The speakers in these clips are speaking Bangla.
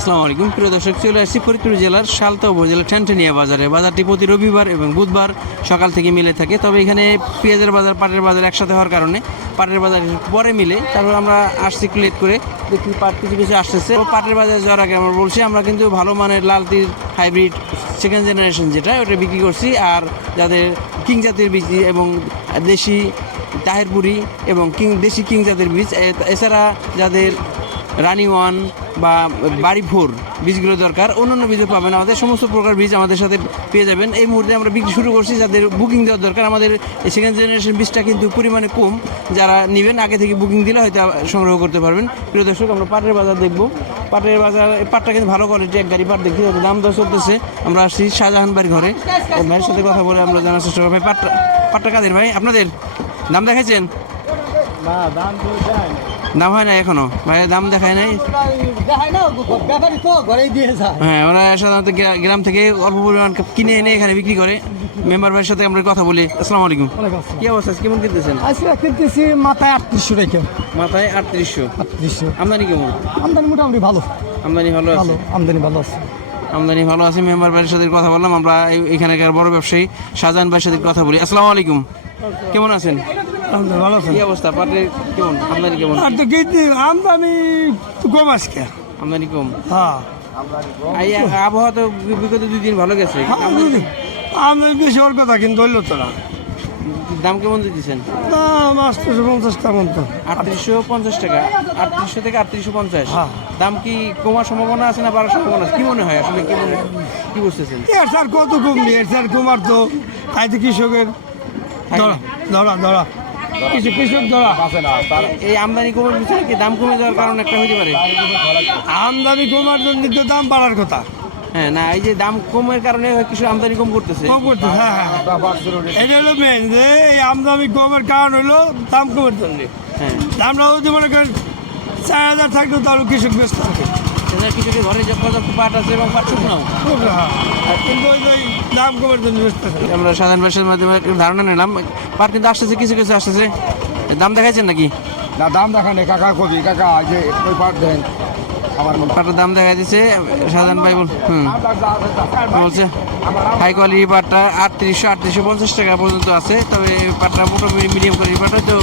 আসসালামু আলাইকুম প্রিয় দর্শক, চলে আসছি ফরিদপুর জেলার সালতা উপজেলার ঠ্যানঠেনিয়া বাজারে। বাজারটি প্রতি রবিবার এবং বুধবার সকাল থেকে মিলে থাকে। তবে এখানে পেঁয়াজের বাজার, পাটের বাজার একসাথে হওয়ার কারণে পাটের বাজার পরে মিলে। তারপর আমরা আসছি একটু লেট করে, দেখি পাট কিছু কিছু আসতেছে। ও পাটের বাজারে যাওয়ার আগে আমরা বলছি আমরা কিন্তু ভালো মানের লালতির হাইব্রিড সেকেন্ড জেনারেশন যেটা, ওটা বিক্রি করছি। আর যাদের কিং জাতের বীজ এবং দেশি তাহেরপুরি এবং দেশি কিং জাতের বীজ, এছাড়া যাদের রানি ওয়ান বা বাড়ি ফোর বীজগুলো দরকার, অন্যান্য বীজও পাবেন। আমাদের সমস্ত প্রকার বীজ আমাদের সাথে পেয়ে যাবেন। এই মুহূর্তে আমরা বিক্রি শুরু করছি। যাদের বুকিং দেওয়ার দরকার, আমাদের সেকেন্ড জেনারেশন বীজটা কিন্তু পরিমাণে কম। যারা নেবেন আগে থেকে বুকিং দিলে হয়তো সংগ্রহ করতে পারবেন। প্রিয় দর্শক, আমরা পাটের বাজার দেখবো। পাটের বাজার, পাটটা কিন্তু ভালো কোয়ালিটি, এক গাড়ি পাট দেখি, দাম দর চলতেছে। আমরা আসছি শাহজাহান বাড়ির ঘরে, ভাইয়ের সাথে কথা বলে আমরা জানার চেষ্টা করবো। ভাই, পাটটা কাদের ভাই? আপনাদের দাম দেখাইছেন? দাম হয় না এখনো ভাই, দাম দেখায় নাই। হ্যাঁ, ওরা সাধারণত গ্রাম থেকে অল্প পরিমাণ কিনে এনে এখানে বিক্রি করে। মেম্বার ভাইয়ের সাথে আমরা কথা বলি। আসসালামু আলাইকুম। কি অবস্থা, কেমন কিনতেছেন? কিনতেছি মাথায় 3800 রেখে। মাথায় 3800। আমদানি কেমন? আমদানি মোটামুটি ভালো। আমদানি ভালো আছে? আমদানি ভালো আছে। আমদানি ভালো আছে। মেম্বার ভাইয়ের সাথে কথা বললাম। আমরা এখানকার বড় ব্যবসায়ী শাহজাহান ভাইয়ের সাথে কথা বলি। আসসালামু আলাইকুম, কেমন আছেন? ভালো আছে। কি অবস্থা, পাটের কেমন আমদানি কেমন? আর তো আমদানি কম আজকে। আমদানি কম? হ্যাঁ, আবহাওয়া তো বিগত 2 দিন ভালো গেছে। আমদানি বেশি ওর কথা, কিন্তু হইলো তো না। দাম কেমন দিতেছেন? দাম 850 টাকা মতো। 3850 টাকা। 3800 থেকে 3850। হ্যাঁ। দাম কি কমার সম্ভাবনা আছে না বাড়ার সম্ভাবনা আছে? কি মনে হয় আসলে, কি বুঝতেছেন? এর স্যার কত কমনি, এর স্যার কমার তো তাই তো কৃষকের ধরা কৃষক ধরা। এই আমদানি কমার পিছনে কি দাম কমে যাওয়ার কারণ একটা হতে পারে? আমদানি কমার জন্য তো দাম বাড়ার কথা। হ্যাঁ, না, এই যে দাম কমের কারণে কিছু আমদানি কম করতেছে। হ্যাঁ, এটা হলো মেন, যে এই আমদানি কমের কারণ হলো দাম কমের জন্য। হ্যাঁ, দামটা যদি মনে করেন 4000 থাকলে তাহলে কৃষক ব্যস্ত থাকে। কৃষকের ঘরে যে পর্যাপ্ত পাট আছে এবং পাট শুকনাও, কিন্তু ওই দাম কমের জন্য ব্যস্ত থাকে। আমরা সাধারণ ব্যবসার মাধ্যমে একটা ধারণা নিলাম। পাট কিন্তু আসতেছে, কিছু কিছু আসতেছে। দাম দেখাইছেন নাকি? না, দাম দেখা নেই কাকা, কবি কাকা যে ওই পাট দেন আমার পাটের দাম দেখা দিচ্ছে সাধারণ ভাই বলছে হাই কোয়ালিটি পাটটা 3850 টাকা পর্যন্ত আছে। তবে পাটটা মোটামুটি মিডিয়াম কোয়ালিটি পাট হয়তো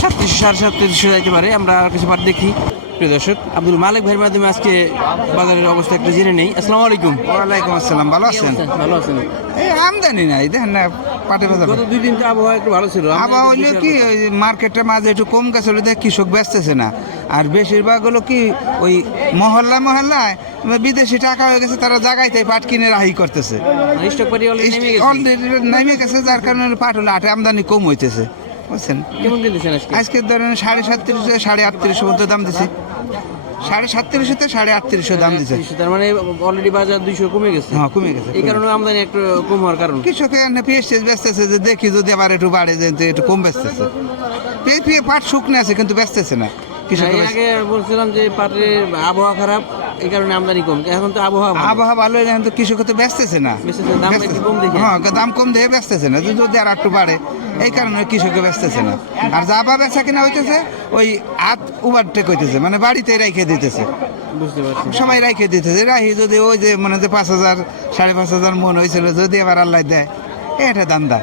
3700 3750 যাইতে পারে। আমরা আর কিছু পাট দেখি। প্রিয় দর্শক, আব্দুল মালিক ভাইয়ের মাধ্যমে আজকে বাজারের অবস্থা একটু জেনে নেই। আসসালামু আলাইকুম। ওয়ালাইকুম আসসালাম, ভালো আছেন? ভালো আছেন? এই আমদানি নাই, দেখেন না পাটের বাজার। গত 2 দিন তো আবহাওয়া একটু ভালো ছিল। আবহাওয়া হইলে কি ওই মার্কেটের মাঝে একটু কম গেছে, ওটা কৃষক বেচতেছে না। আর বেশিরভাগ হলো কি ওই মহল্লায় বিদেশি টাকা হয়ে গেছে, তারা জায়গায় পাট কিনে রাহি করতেছে। স্টক পাটি অলরেডি নেমে গেছে, যার কারণে পাট হলো আটে আমদানি কম হইতেছে, বুঝছেন? কেমন কিনতেছেন আজকে? আজকে ধরেন 3750 3850 মতো দাম দিছে। 3750 থেকে 3850 দাম দিছে। তার মানে অলরেডি বাজার 200 কমে গেছে। হ্যাঁ, কমে গেছে। এই কারণে আমদানি একটু কম হওয়ার কারণ। কৃষকে পেঁয়াজ বেচতেছে, যে দেখি যদি আবার একটু বাড়ে, যে একটু কম বেচতেছে। পাট শুকনো আছে কিন্তু বেচতেছে না কৃষক। আগে বলছিলাম যে পাটের আবহাওয়া খারাপ, এই কারণে আমদানি কম। এখন তো আবহাওয়া ভালো হলে এখন তো কৃষক তো বেচতেছে না। দাম একটু কম দেখে। হ্যাঁ, দাম কম দিয়ে বেচতেছে না, যদি আর একটু বাড়ে এই কারণে কৃষকে বেচতেছে না। আর যা বা বেচা কিনা হইতেছে ওই হাত ওভারটেক হইতেছে, মানে বাড়িতে রাইখে দিতেছে। বুঝতে পারছি। সবাই রাইখে দিতেছে, রাহি যদি ওই যে মানে যে 5000 5500 মন হয়েছিল, যদি আবার আল্লাহ দেয় এটা দান্দা।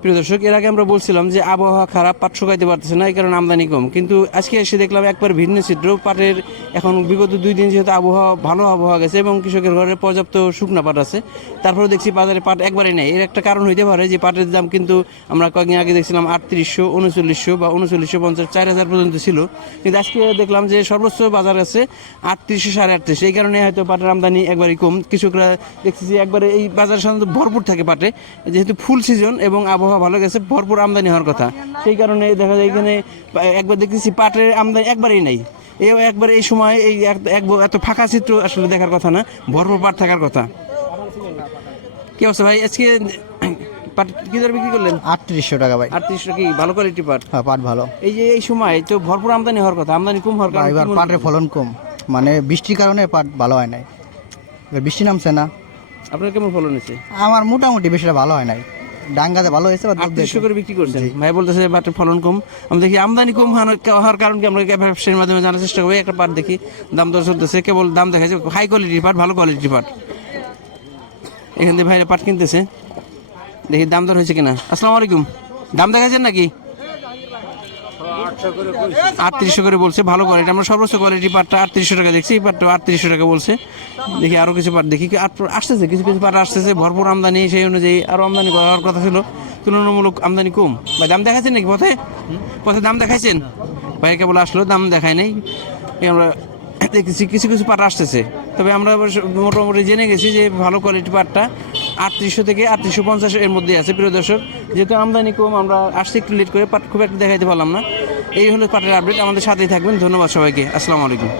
প্রিয় দর্শক, এর আগে আমরা বলছিলাম যে আবহাওয়া খারাপ, পাট শুকাইতে পারতেছে না, এই কারণে আমদানি কম। কিন্তু আজকে এসে দেখলাম একবার ভিন্ন চিত্র। পাটের এখন বিগত 2 দিন যেহেতু ভালো আবহাওয়া গেছে এবং কৃষকের ঘরে পর্যাপ্ত শুকনা পাট আছে, তারপরে দেখছি বাজারে পাট একবারে নেই। এর একটা কারণ হইতে পারে যে পাটের দাম কিন্তু আমরা কয়েকদিন আগে দেখছিলাম 3800 3900 বা 3950 4000 পর্যন্ত ছিল। কিন্তু আজকে দেখলাম যে সর্বোচ্চ বাজার আছে 3800 3850। এই কারণে হয়তো পাটের আমদানি একবারই কম। কৃষকরা দেখছি যে একবারে এই বাজার সাধারণত ভরপুর থাকে পাটে, যেহেতু ফুল সিজন এবং আবহাওয়া ভালো গেছে, ভরপুর আমদানি হওয়ার কথা। সেই কারণে দেখা যায় এখানে একবার দেখতেছি পাটের আমদানি একবারেই নাই। একবার এই সময় এই এত ফাঁকা চিত্র আসলে দেখার কথা না, ভরপুর পাট থাকার কথা। কি অবস্থা ভাই, আজকে পাট কি দর বিক্রি করলেন? 3800 টাকা ভাই। 3800 কি ভালো কোয়ালিটি পাট? হ্যাঁ, পাট ভালো। এই যে এই সময় তো ভরপুর আমদানি হওয়ার কথা, আমদানি কম হওয়ার কারণে এবার পাটের ফলন কম, মানে বৃষ্টির কারণে পাট ভালো হয় নাই। এবার বৃষ্টি নামছে না। আপনার কেমন ফলন হয়েছে? আমার মোটামুটি বেশিটা ভালো হয় নাই। ডাঙ্গাতে ভালো হয়েছে বা দুধ 3800 করে বিক্রি করছেন। ভাই বলতেছে পাটের ফলন কম। আমরা দেখি আমদানি কম হওয়ার কারণ কি আমরা ব্যবসায়ীর মাধ্যমে জানার চেষ্টা করি। একটা পাট দেখি দাম দর চলতেছে, কেবল দাম দেখাচ্ছে হাই কোয়ালিটির পাট, ভালো কোয়ালিটির পাট। এখান থেকে ভাইরা পাট কিনতেছে, দেখি দাম দর হয়েছে কিনা। আসসালামু আলাইকুম, দাম দেখাচ্ছেন নাকি? 3800 করে বলছে, ভালো কোয়ালিটি। আমরা সর্বোচ্চ কোয়ালিটি পাটটা 3800 টাকা দেখছি, এই পাটটা 3800 টাকা বলছে। দেখি আরো কিছু পাট দেখি, আসতেছে কিছু কিছু পাট আসতেছে, ভরপুর আমদানি। সেই অনুযায়ী আরো আমদানি করার কথা ছিল, তুলনামূলক আমদানি কম। ভাই দাম দেখাচ্ছেন নাকি পথে? পথে দাম দেখাইছেন? ভাই কেবল আসলো, দাম দেখায় নাই। আমরা দেখতেছি কিছু কিছু পাট আসতেছে, তবে আমরা মোটামুটি জেনে গেছি যে ভালো কোয়ালিটি পাটটা 3800 থেকে 3850 এর মধ্যে আছে। প্রিয় দর্শক, যেহেতু আমদানি কম, আমরা আসছি একটু লেট করে, পাট খুব একটা দেখাইতে পারলাম না। এই হলো পাটের আপডেট। আমাদের সাথেই থাকবেন। ধন্যবাদ সবাইকে। আসসালামু আলাইকুম।